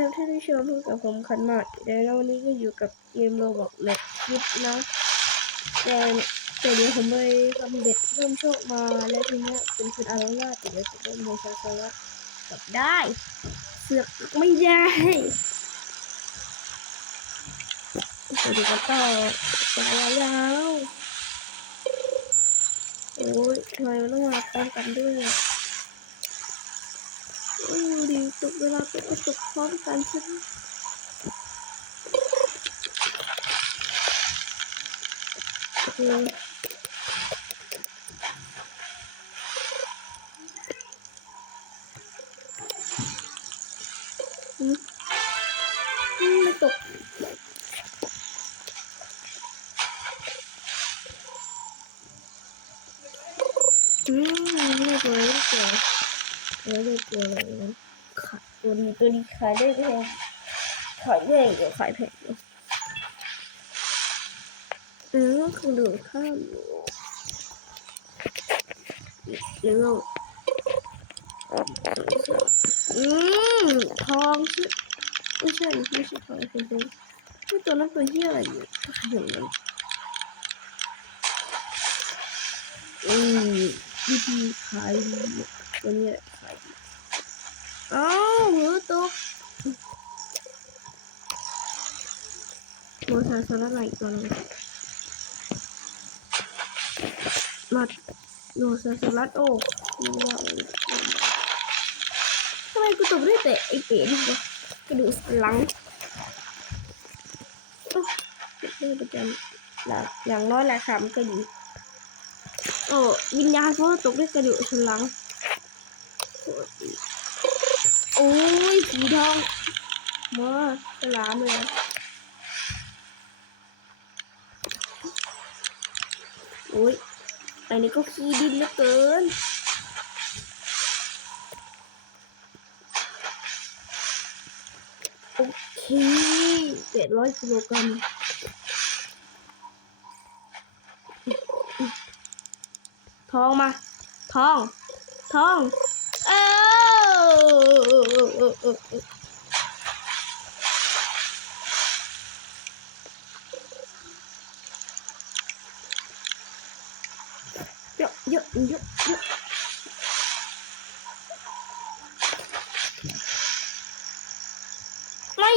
ครับท่านผู้ชมพบกับผมขันหมากแล้ววันนี้ก็อยู่กับเกมโรบอกเล็กคิดนะแต่แต่เดี๋ยวผมไปทำเบ็ดเพิ่มโชคมาแล้วทีนี้เป็นชุดอาราล่าติดแล้วจะได้โมซาซาระกับได้ เสือกไม่ได้สวัสดีกันต่อสายยาวโอ้ยทำไมมันต้องมาพร้อมกันด้วย อะโอ้ดีตกเวลาตกก็ตกพร้อมกันใช่ไหมเอออืมไม่ตกอืมไม่ตัวไม่เจอ แล้วได้ตัวอะไรนะขายตัวนี้ตัวนี้ขายได้แพงขายแพงเดี๋ยวขายแพงอยู่เออคือดูข้ามอยู่เดี๋ยวอืมทองชื่อไม่ใช่ไม่ใช่ทองเป็นตัวไม่ตัวนั้นตัวเหี้ยอะไรอยู่ขายอย่างนั้นอืมวิธีขายตัวนี้ อ้าวหัวตกโมซาซาระไหลอีกตัวนึงมาโมซาซาระโอ้ทำไมกูตกได้แต่ไอเป๋นี่วะกระดูกหลังโอ้เก็บได้ประจำหลักอย่างน้อยหลายคำก็ดีโอ้วิญญาณเพราะตกได้กระดูกสันหลังโคตรดี โอ้ยสีทองมาฉลามเลยโอ้ยอันนี้ก็ขี้ดินเหลือเกินโอเคเจ็ดร้อยกิโลกรัมทองมา ทอง ทอง อเยอะเยอะเยอะเยอะไม่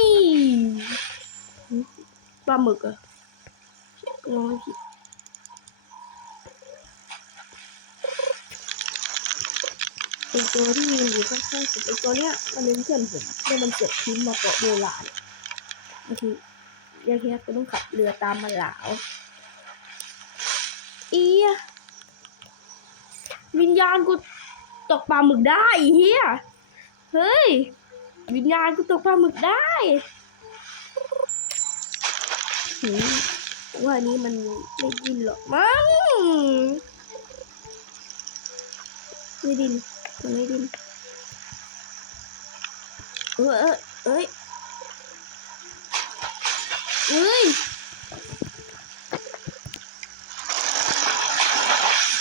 ปลาหมึกเหรอะงอผิด เป็น ตัวที่มีอยู่ข้างๆสุดไอตัวเนี้ยมันเป็นเพื่อนผมแล้วมันเจ็บทิ้งมาเกาะโบราณบางทียายแค่ก็ต้องขับเรือตามมาหลาวอียวิญญาณกูตกปลาหมึกได้เฮียเฮ้ย วิญญาณกูตกปลาหมึกได้ว่าอันนี้มันไม่ดินหรอกมั้งไม่ดิน มันไม่ดินเออเออเอ้ยเอ้ย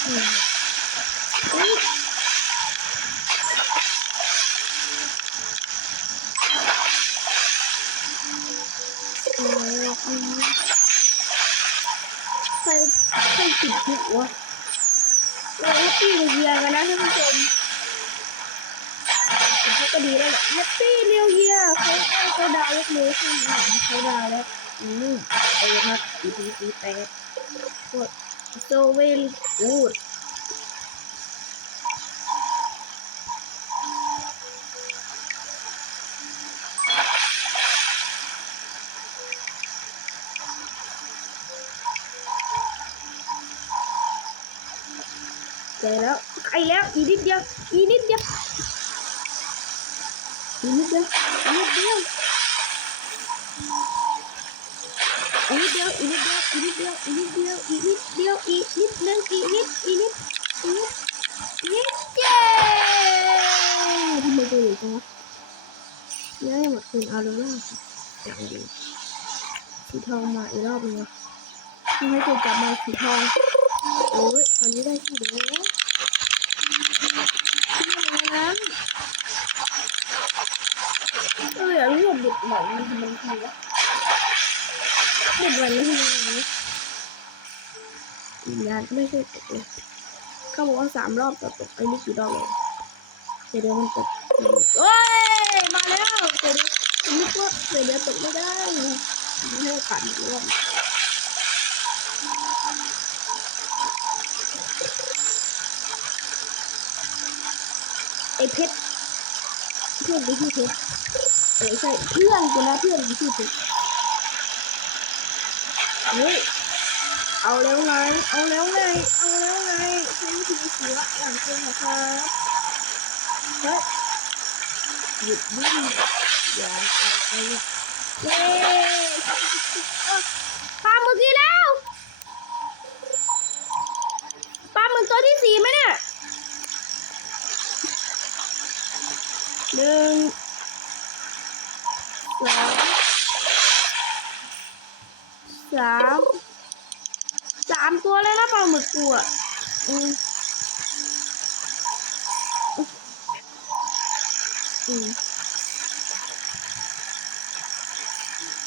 อืมเอ้ยเอออืมใครใครติดคุกวะเราแฮปปี้นิวเยียร์กันนะท่านผู้ชม เขาก็ดีแล้วแหละแฮปปี้นิวเยียร์เขาเขาดาวเล็กน้อยขึ้นเขาดาวแล้วอืมเออมาอีพีสีแปดโคตร so very good เจแล้วไกลแล้วอีนิดเดียวอีนิดเดียวอีนิดเดียวอีนิดเดียวอีนิดเดียวอีนิดเดียวอีนิดเดียวอีนิดเดียวอีนิดเดียวอีนิดนึงอีนิดอีนิดอีนิดอีนิดเย้ทำไมตัวใหญ่จังวะเย้ายหมดคืนอาร์โรล่าอย่างดีสีทองมาอีกรอบนึงวะทำไมถึงกลับมาสีทองโอ้ยตอนนี้ได้สีแดงแล้วสีแดงแล้ว เอ้ย แล้ว เรื่องเด็ดใหม่มันมันคือวเด็ดใหม่มันคืออะไรวิญญาณก็ไม่ช่วยตกเลยเขาบอกว่าสามรอบต่อตกไอ้นี่กี่รอบเลยเดี๋ยวมันตกโอ้ยมาแล้วเดี๋ยวเดี๋ยวนึกว่าเดี๋ยวตกไม่ได้ไม่ให้โอกาสอีกรอบไอเพชรเพื่อนกูชื่เพชร เอ้ยใช่เพื่อนกูนะเพื่อนกูชื่อเพชรเฮ้ยเอาแล้วไง เอาแล้วไง เอาแล้วไงใช้วิธีเสืออย่างจริงนะครับเฮ้ยหยุดดิ้นอย่าเอาไปเลยเย้ปลาหมึกอีกแล้วปลาหมึกตัวที่สี่ไหมเนี่ยหนึ่ง สามสามตัวเลยนะปลาหมึกกูอะอืมอืม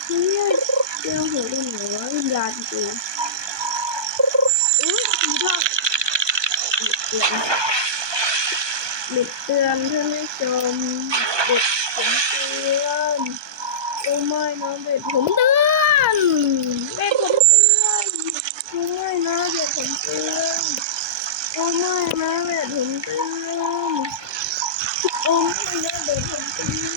เฮ้ยเจ้าหัวได้เหนือวิญญาณกูอุ้ยสีทองเด็ดเตือนเด็ดเตือนท่านผู้ชมเด็ดผมเตือนโอ้ไม่นะเด็ดผมเตือน แม่ผมเปื้อนกูไม่นะแม่ผมเปื้อนกูไม่นะแม่ผมเปื้อนกูไม่นะแม่ผมเปื้อน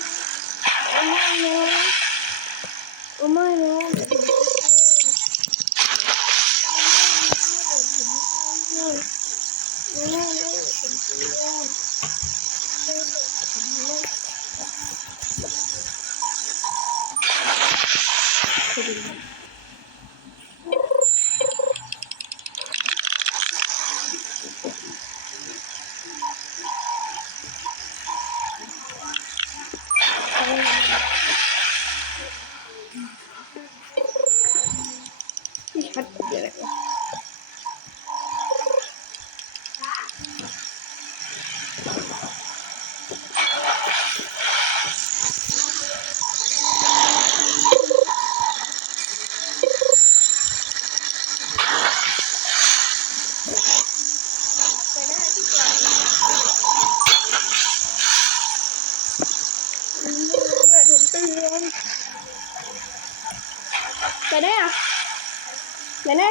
ไหนแน่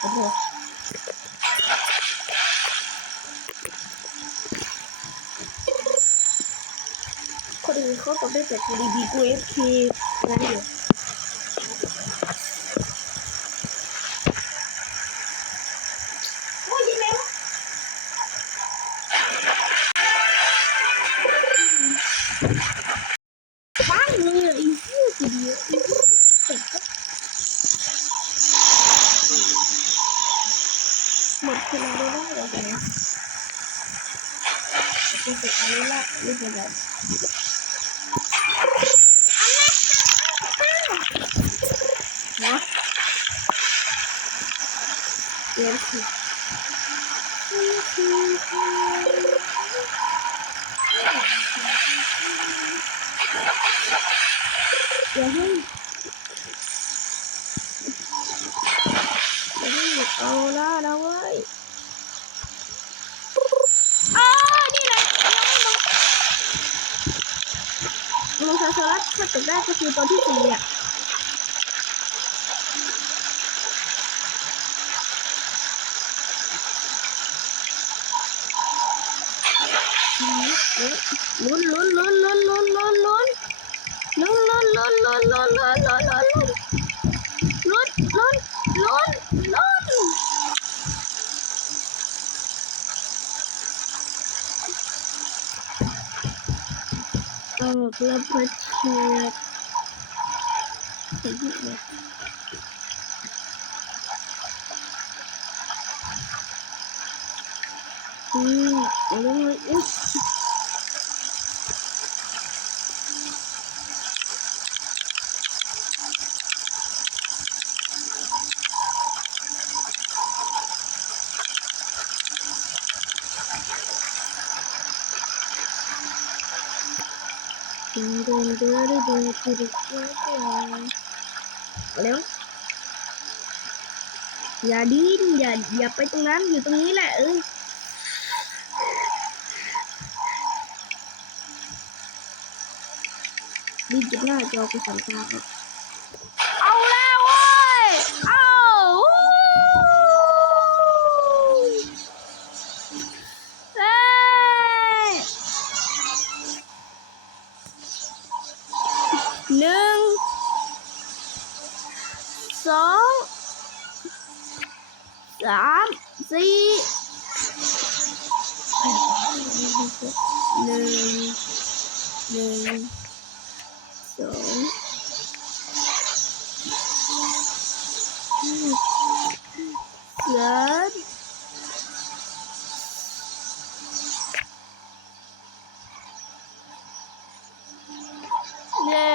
โอ้โหคนอื่นเขาตกได้แต่ดีดีกูเอฟคีนั่นอยู่โอ้ย Look at that. могла брать. Ну, я думаю, เดินเดินแล้วอย่าดิ้นอย่าอย่าไปตรงนั้นอยู่ตรงนี้แหละเออดิ้นจนหน้าจอกูสั่นตาอะ เย้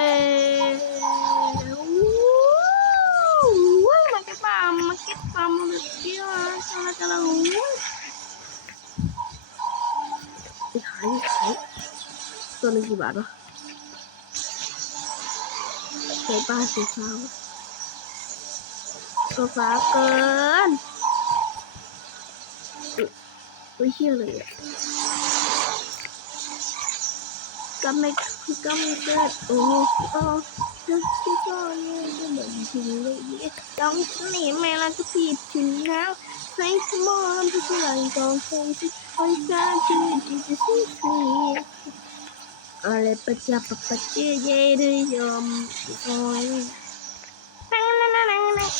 วู้ยมาเก็ตปามมาเก็ตปามมา ก็ตปามจังละจังละวู้ยไปขายไปขายตัวหนึงกี่บาทวะใช้ปลาสีขาวตัวฟ้าเกินอุ๊ยอุ้ยเชี่ยเลยอ่ะ ก็ไม่ก็ไม่เกิดโอ้โอ้จะที่ก็เนี่ยจะเหมือนถึงเลยต้องหนีแม่ละก็ผิดถึงแล้วให้สมองที่กำลังกองคงที่คอยกาที่ที่จะสิ้นสุดอะไรประจับประเจเย่ด้วยยอมคอยตั้งนั่งนั่งนั่ง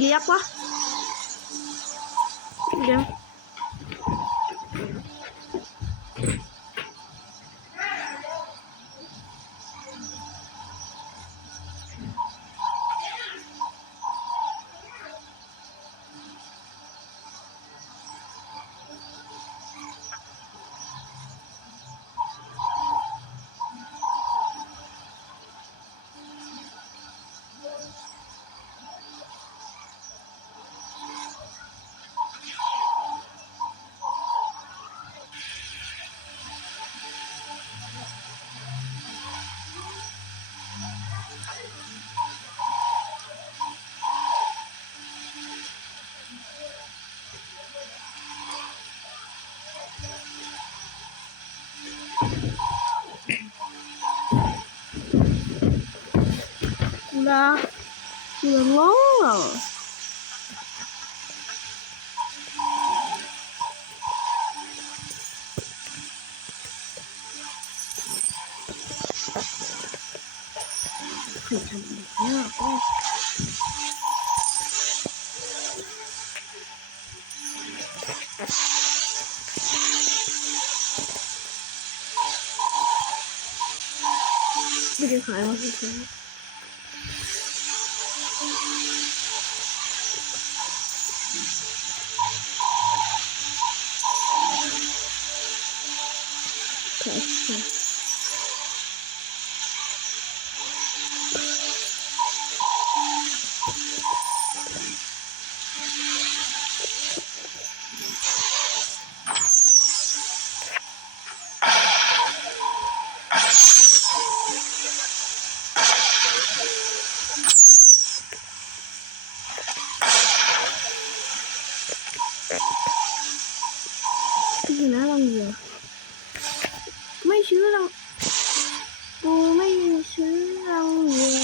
ใค Bisa sayang sih. ที่น่ารังเดียวไม่ชื่อรังกูไม่ชื่อรังเดียว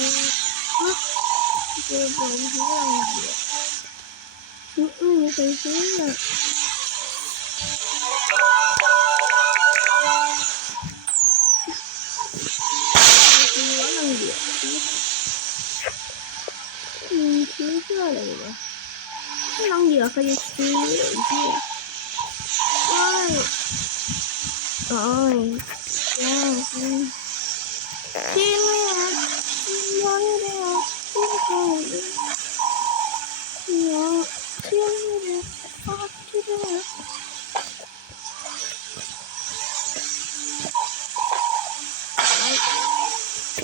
อะ โอ้ยยากที่ไม่รักที่ไม่รักที่ไม่รักที่ไม่รักที่ไม่รักที่ไม่รัก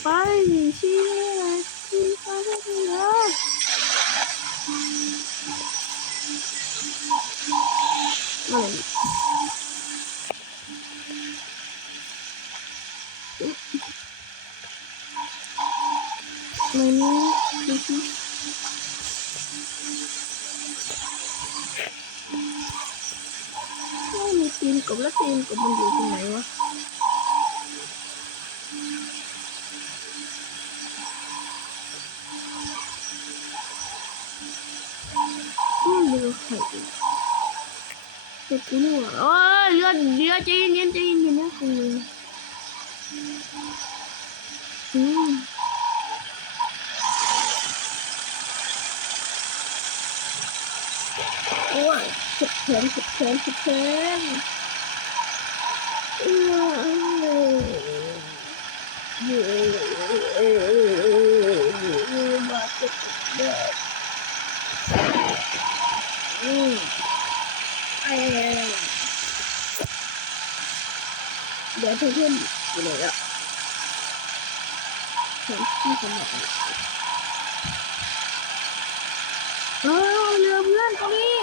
ไปที่ไม่รักที่ไม่รักมัน cũng lắp tim của mình dự trên này quá. Được khỉ tôi cứu nữa ôi, lừa lừa chi nghiên chi nghiên nó cùng mình ôi, chụp thêm chụp thêm chụp thêm. เคยเล่นอยู่เลยอะเห็นที่สมัครเออเรือเพื่อนตรงนี้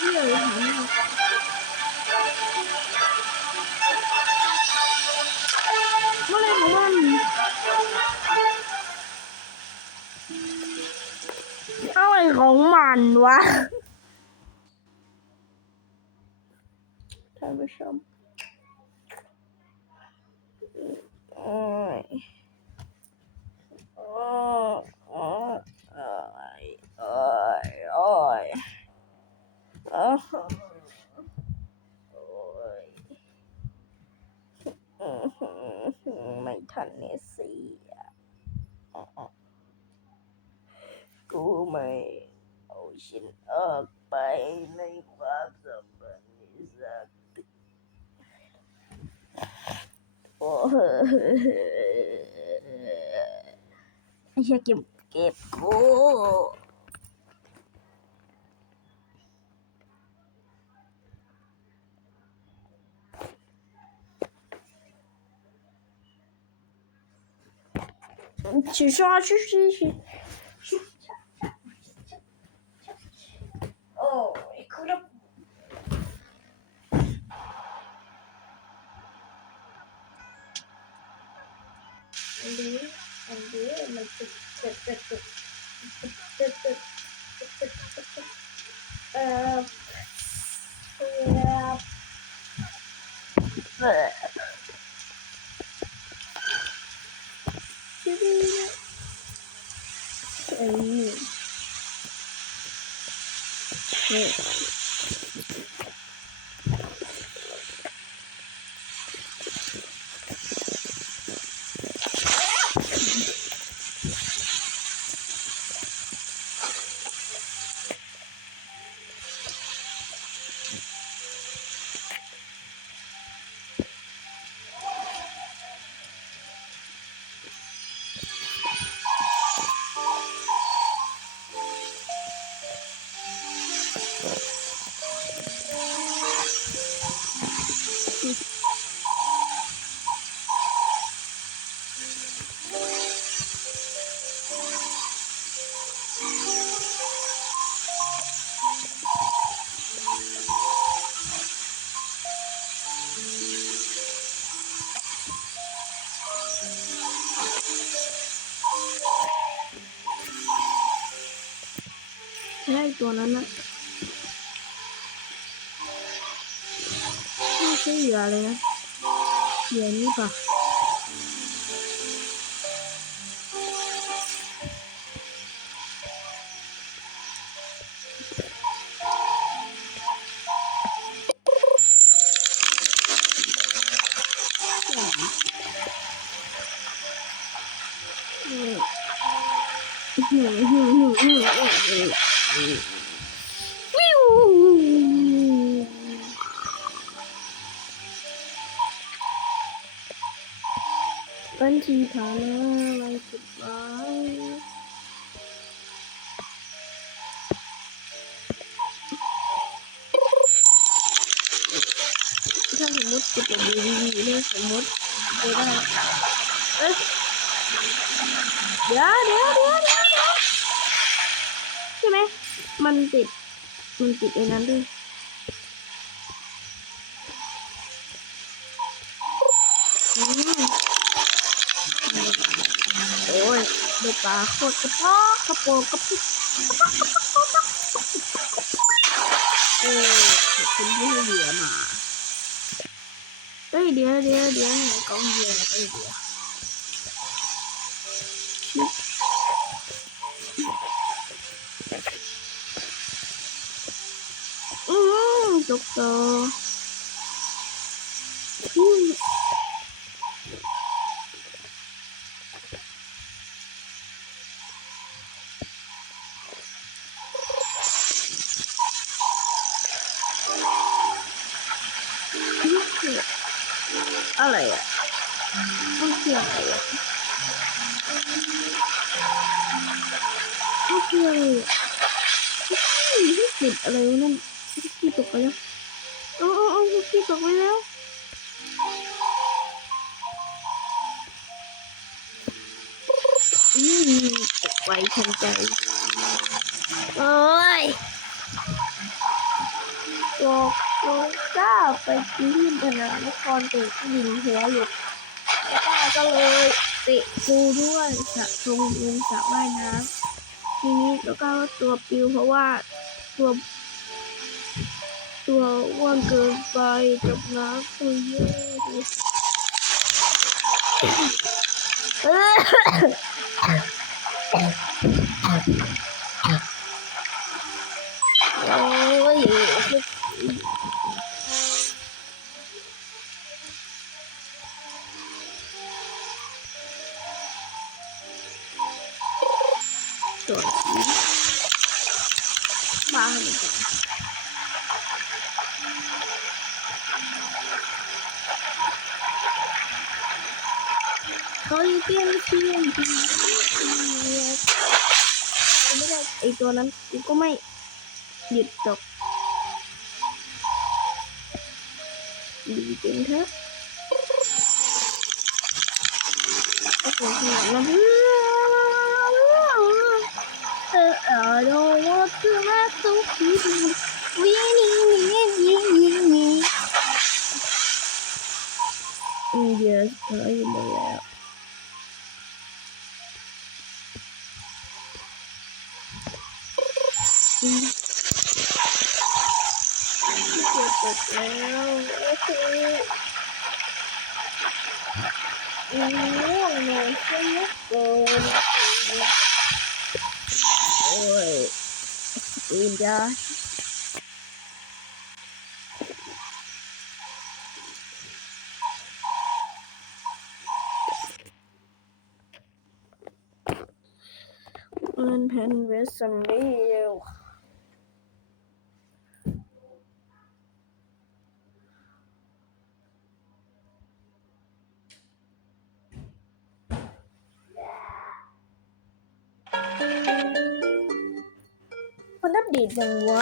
เรือหา อะไรของมันวะท่านผู้ชมโอ้ยโอ้ยโอ้ยโอ้ยโอ้ยโอ้ยโอ้ยไม่ทันเนสิอะ của mày. Ôi, xin ớt bay lấy quá giờ bận đi ra tích Sao kịp kịp cô. Chỉ cho chút chút 谁约了呀约你吧。 มมติไม่ได้เอ้ยเดี๋ยวเดี๋ยวเดี๋ยวเดี๋ยวเดี๋ยวใช่ไหมมันติด มันติดไอ้นั้นด้วยโอ้ยเด็กปลาโคตรกระเพาะกระโปรงกระปุกเออขอบคุณที่ให้เหลือมา เฮ้ยเดี๋ยวเดี๋ยวเดี๋ยวไหนกองเหยื่อนะเอ้ยเดี๋ยวอืมตกต่อ มันคืออะไรอะมันคืออะไรอะที่ติดอะไรวะนั่นที่ตกไปแล้วเอ๋อเอ๋อที่ตกไปแล้วอืมตกไปทันใจโอ้ยตกลงก้าไปที่บรรณานครเตะผู้หญิงหัวหลุด ก็เลยเตะปูด้วยสระตรงลงสระว่ายน้ำทีนี้แล้วก็ตัวปิวเพราะว่าตัว ตัวอ้วนเกินไปกับน้ำตัวเยอะเลย ตัวนั้นกูก็ไม่หยุดตกดีจริงเถอะโอ้โหขนาดนั้นเออเออโดนว่าตัวมาตุ้งขี้ดูวิ่งนี่นี่นี่นี่นี่อืมเดี๋ยวเธออยู่หมดแล้ว อืมเจ็บปวดแล้วโอเคอืมง่ วงนอนซะ เหลือเกินโอ้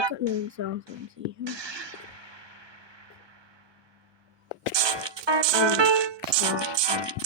ยอิ อืมสองสาม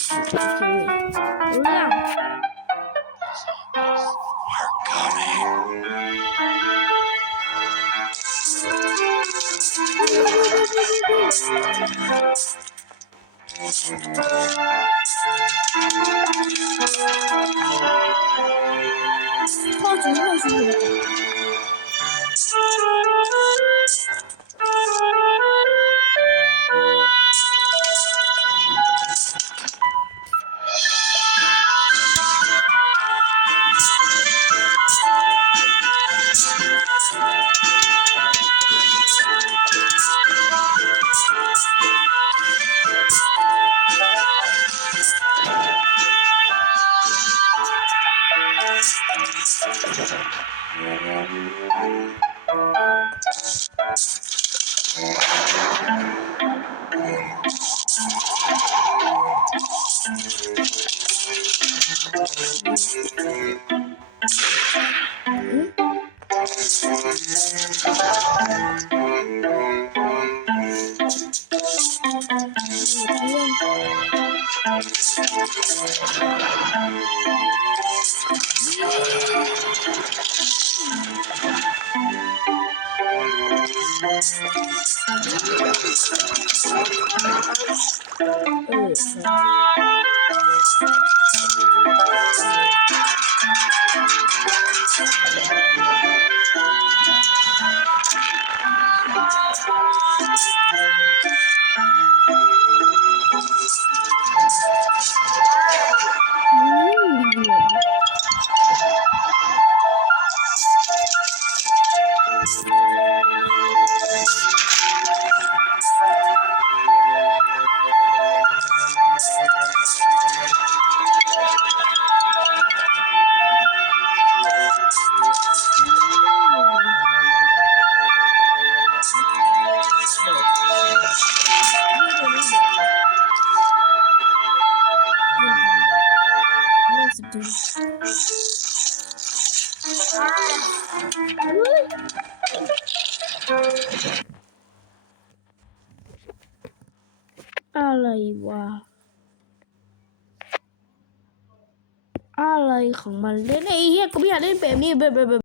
อะไ